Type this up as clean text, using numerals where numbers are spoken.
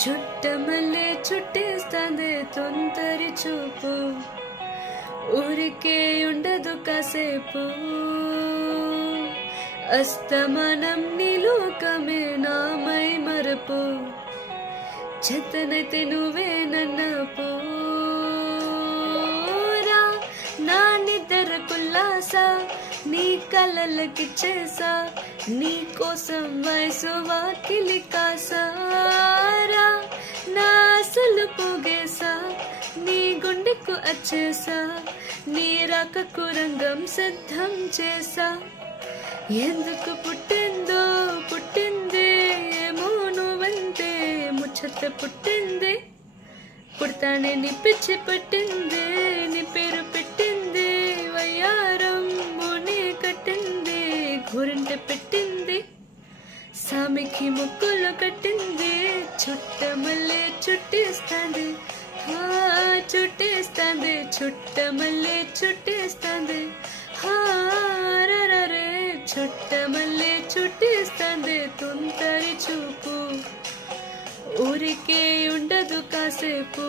చుట్టమల్లే చుట్టేస్తాందే తొంతరి చూపు, ఊరికే ఉండదు కాసేపు. అస్తమానం నీలోకమే నామై మరపు, చెత్తనైతే నువ్వే నన్న పూరా. నా నిద్ర కుల్లాసా నీ కలలకిచ్చేసా, నీ కోసం వయసు వాకిలి కాసారా. నా అసలు పోగేసా నీ గుండెకు వచ్చేసా, నీ రాకకు రంగం సిద్ధం చేసా. ఎందుకు పుట్టిందో పుట్టింది ఏమో నువ్వంతే ముచ్చట పుట్టింది, పుడతానే నీ పిచ్చి పట్టింది. నీ పేరు పెట్టింది వయ్యారం ముని కట్టింది, గురింట పెట్టింది సామికి ముక్కులు కట్టింది. చుట్టమల్లే చుట్టేస్తాంది, చుట్టేస్తాంది, చుట్టమల్లే చుట్టేస్తాంది. హారరే చుట్టమల్లే చుట్టేస్తాంది తొంతరి చూపు, ఊరికే ఉండదు కాసేపు.